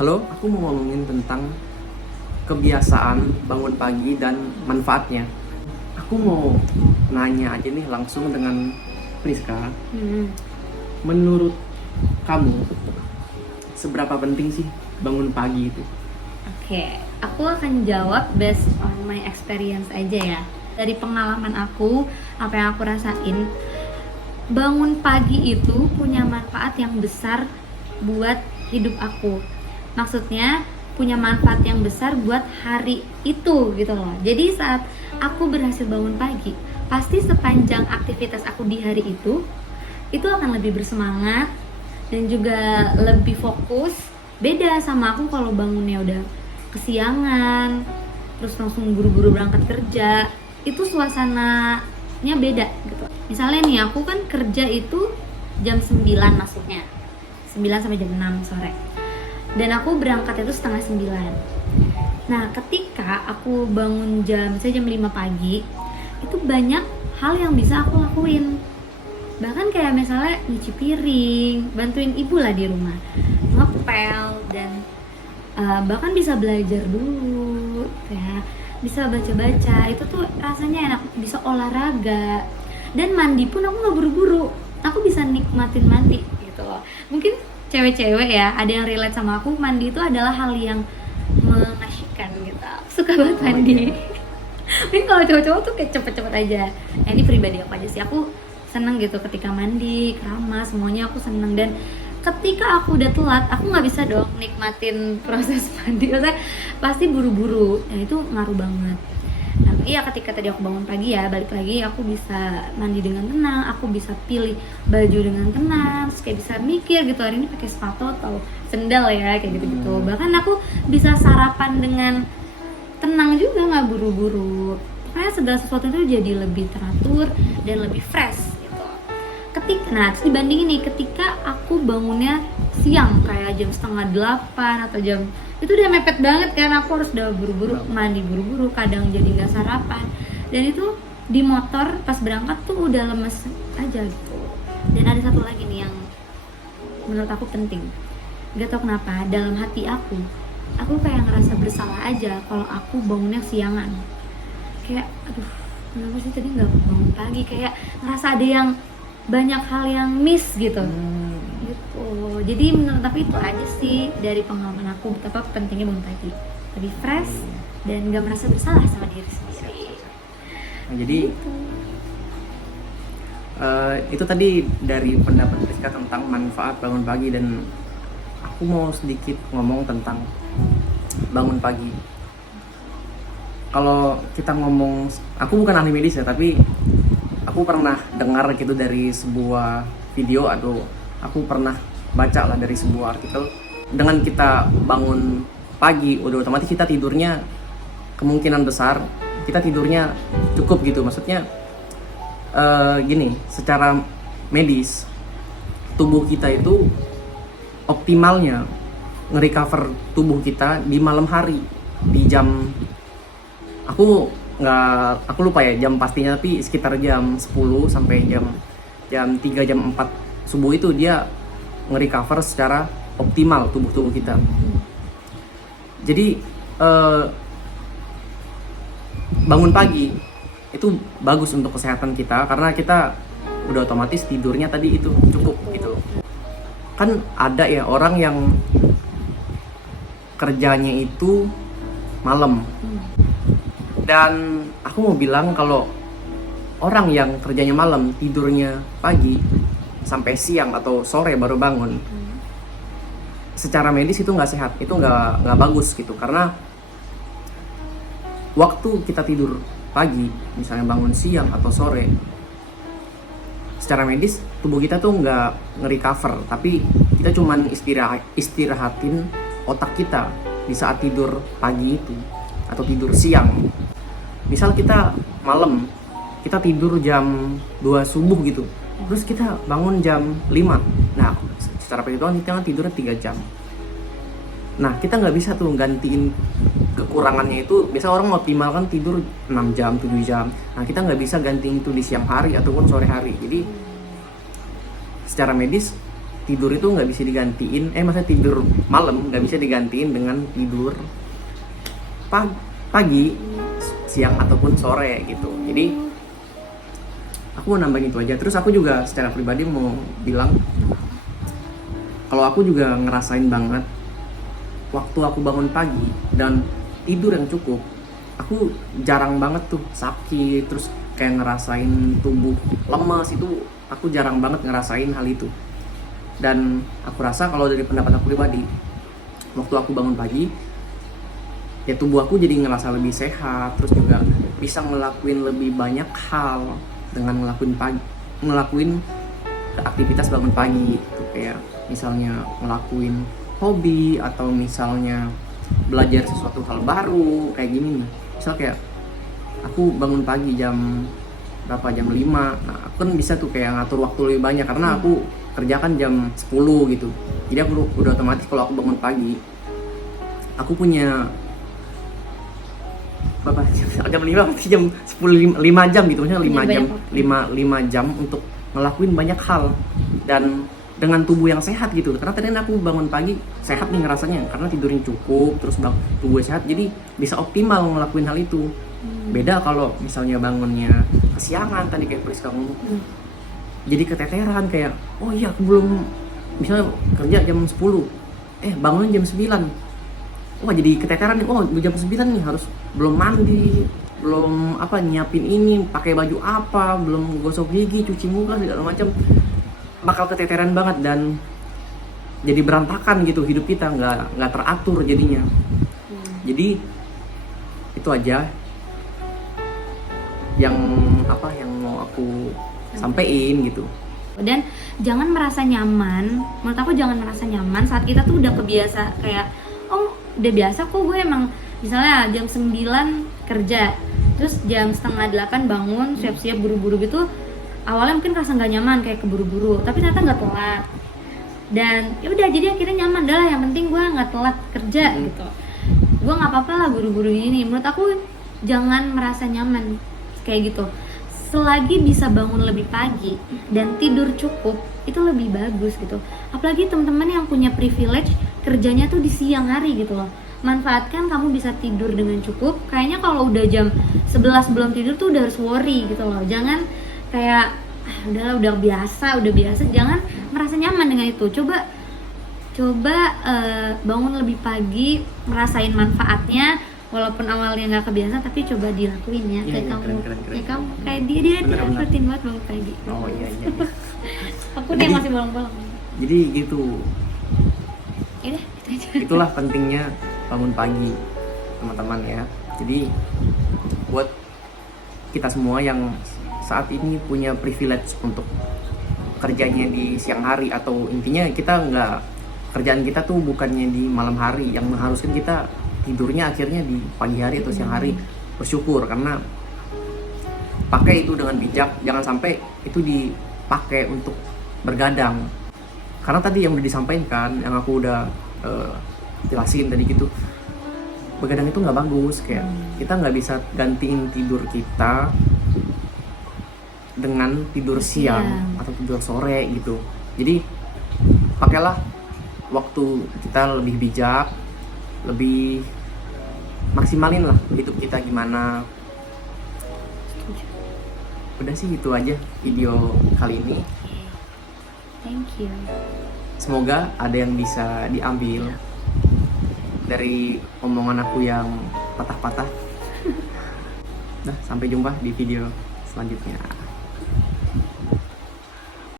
Halo, aku mau ngomongin tentang kebiasaan bangun pagi dan manfaatnya. Aku mau nanya aja nih langsung dengan Priska. Menurut kamu, seberapa penting sih bangun pagi itu? Oke, aku akan jawab based on my experience aja ya. Dari pengalaman aku, apa yang aku rasain, bangun pagi itu punya manfaat yang besar buat hidup aku. Maksudnya punya manfaat yang besar buat hari itu gitu loh. Jadi saat aku berhasil bangun pagi, pasti sepanjang aktivitas aku di hari itu akan lebih bersemangat dan juga lebih fokus. Beda sama aku kalau bangunnya udah kesiangan, terus langsung buru-buru berangkat kerja, itu suasananya beda gitu. Misalnya nih, aku kan kerja itu jam 9 masuknya, 9 sampai jam 6 sore, dan aku berangkat itu setengah 9. Nah, ketika aku bangun saya jam 5 pagi, itu banyak hal yang bisa aku lakuin. Bahkan kayak misalnya nyuci piring, bantuin ibu lah di rumah, ngepel, dan bahkan bisa belajar dulu ya, bisa baca-baca. Itu tuh rasanya enak, bisa olahraga, dan mandi pun aku nggak buru-buru, aku bisa nikmatin mandi gitu loh. Mungkin cewek-cewek ya, ada yang relate sama aku, mandi itu adalah hal yang mengasyikkan gitu. Aku suka banget mandi. Mungkin kalau cowok-cowok tuh kayak cepet-cepet aja. Nah, ini pribadi aku aja sih, aku seneng gitu ketika mandi, keramas, semuanya aku seneng. Dan ketika aku udah telat, aku nggak bisa dong nikmatin proses mandi, maksudnya pasti buru-buru. Nah, itu ngaruh banget. Nah, iya, ketika tadi aku bangun pagi ya, balik lagi, aku bisa mandi dengan tenang, aku bisa pilih baju dengan tenang, terus kayak bisa mikir gitu, hari ini pakai sepatu atau sendal ya, kayak gitu-gitu. Bahkan aku bisa sarapan dengan tenang juga, nggak buru-buru. Pokoknya segala sesuatu itu jadi lebih teratur dan lebih fresh. Nah, terus dibandingin nih, ketika aku bangunnya siang kayak jam setengah 8 atau jam, itu udah mepet banget kan, aku harus udah buru-buru mandi, buru-buru, kadang jadi nggak sarapan, dan itu di motor pas berangkat tuh udah lemes aja gitu. Dan ada satu lagi nih yang menurut aku penting, gak tau kenapa dalam hati aku kayak ngerasa bersalah aja kalau aku bangunnya siangan. Kayak aduh, kenapa sih tadi nggak bangun pagi, kayak ngerasa ada yang banyak hal yang miss gitu. Gitu. Jadi menurut aku itu aja sih dari pengalaman aku, betapa pentingnya bangun pagi, lebih fresh dan gak merasa bersalah sama diri sendiri. Nah, jadi itu tadi dari pendapat Priska tentang manfaat bangun pagi, dan aku mau sedikit ngomong tentang bangun pagi. Kalau kita ngomong, aku bukan ahli medis ya, tapi aku pernah dengar gitu dari sebuah video, atau aku pernah baca lah dari sebuah artikel. Dengan kita bangun pagi, udah otomatis kita tidurnya kemungkinan besar kita tidurnya cukup gitu. Maksudnya gini, secara medis tubuh kita itu optimalnya nge-recover tubuh kita di malam hari, di jam, aku lupa ya jam pastinya, tapi sekitar jam 10 sampai jam 3 jam 4 subuh itu dia nge-recover secara optimal tubuh kita. Jadi bangun pagi itu bagus untuk kesehatan kita, karena kita udah otomatis tidurnya tadi itu cukup gitu. Kan ada ya orang yang kerjanya itu malam. Dan aku mau bilang kalau orang yang kerjanya malam, tidurnya pagi sampai siang atau sore baru bangun, secara medis itu nggak sehat, itu nggak bagus gitu. Karena waktu kita tidur pagi, misalnya bangun siang atau sore, secara medis tubuh kita tuh nggak nge-recover, tapi kita cuman istirahatin otak kita di saat tidur pagi itu atau tidur siang. Misal kita malam, kita tidur jam 2 subuh gitu, terus kita bangun jam 5. Nah, secara perhitungan kita kan tidurnya 3 jam. Nah, kita nggak bisa tuh gantiin kekurangannya itu. Biasa orang optimal kan tidur 6 jam, 7 jam. Nah, kita nggak bisa gantiin itu di siang hari ataupun sore hari. Jadi secara medis tidur itu nggak bisa digantiin, maksudnya tidur malam nggak bisa digantiin dengan tidur pagi, siang ataupun sore gitu. Jadi aku mau nambahin itu aja. Terus aku juga secara pribadi mau bilang kalau aku juga ngerasain banget waktu aku bangun pagi dan tidur yang cukup, aku jarang banget tuh sakit, terus kayak ngerasain tubuh lemas. Itu aku jarang banget ngerasain hal itu. Dan aku rasa kalau dari pendapat aku pribadi, waktu aku bangun pagi ya tubuh aku jadi ngerasa lebih sehat, terus juga bisa ngelakuin lebih banyak hal dengan ngelakuin aktivitas bangun pagi gitu. Kayak misalnya ngelakuin hobi, atau misalnya belajar sesuatu hal baru kayak gini nih. Misal kayak aku bangun pagi jam berapa, jam 5. Nah aku kan bisa tuh kayak ngatur waktu lebih banyak karena aku kerja kan jam 10 gitu. Jadi aku udah otomatis kalau aku bangun pagi aku punya berapa jam 5 berarti jam 10, 5 jam gitu, maksudnya 5 jam untuk ngelakuin banyak hal dan dengan tubuh yang sehat gitu. Karena tadi aku bangun pagi sehat nih ngerasanya karena tidurnya cukup, terus tubuh sehat, jadi bisa optimal ngelakuin hal itu. Beda kalau misalnya bangunnya kesiangan tadi kayak Priska ngomong, jadi keteteran kayak oh iya aku belum, misalnya kerja jam 10 bangunnya jam 9, wah jadi keteteran nih, oh jam 9 nih harus belum mandi, belum nyiapin ini, pakai baju apa, belum gosok gigi, cuci muka segala macam, bakal keteteran banget dan jadi berantakan gitu hidup kita, nggak teratur jadinya. Jadi itu aja yang mau aku sampein gitu. Dan jangan merasa nyaman, menurut aku jangan merasa nyaman saat kita tuh udah kebiasa kayak oh udah biasa kok gue emang misalnya jam 9 kerja, terus jam setengah 8 bangun siap-siap buru-buru gitu. Awalnya mungkin kerasa nggak nyaman kayak keburu-buru, tapi ternyata nggak telat dan ya udah jadi akhirnya nyaman dah, yang penting gue nggak telat kerja gitu, gue nggak apa-apa lah buru-buru ini. Menurut aku jangan merasa nyaman kayak gitu. Selagi bisa bangun lebih pagi dan tidur cukup itu lebih bagus gitu. Apalagi teman-teman yang punya privilege kerjanya tuh di siang hari gitu loh, manfaatkan kamu bisa tidur dengan cukup. Kayaknya kalau udah jam 11 belum tidur tuh udah harus worry gitu loh. Jangan kayak udah biasa, jangan merasa nyaman dengan itu. Coba bangun lebih pagi, merasain manfaatnya walaupun awalnya nggak kebiasa, tapi coba dilakuin ya. Kayak kamu keren. kayak kamu kayak dia rutin banget bangun pagi. Oh iya. Aku dia masih bolong-bolong. Jadi gitu. Ya udah, gitu aja. Itulah pentingnya bangun pagi teman-teman ya. Jadi buat kita semua yang saat ini punya privilege untuk kerjanya di siang hari, atau intinya kita kerjaan kita tuh bukannya di malam hari yang mengharuskan kita tidurnya akhirnya di pagi hari atau siang hari, bersyukur karena pakai itu dengan bijak. Jangan sampai itu dipakai untuk bergadang, karena tadi yang udah disampaikan, yang aku udah jelasin tadi gitu, begadang itu nggak bagus. Kayak kita nggak bisa gantiin tidur kita dengan tidur siang atau tidur sore gitu. Jadi pakailah waktu kita lebih bijak, lebih maksimalin lah hidup kita gimana. Udah sih itu aja video kali ini. Thank you. Semoga ada yang bisa diambil dari omongan aku yang patah-patah. Nah, sampai jumpa di video selanjutnya.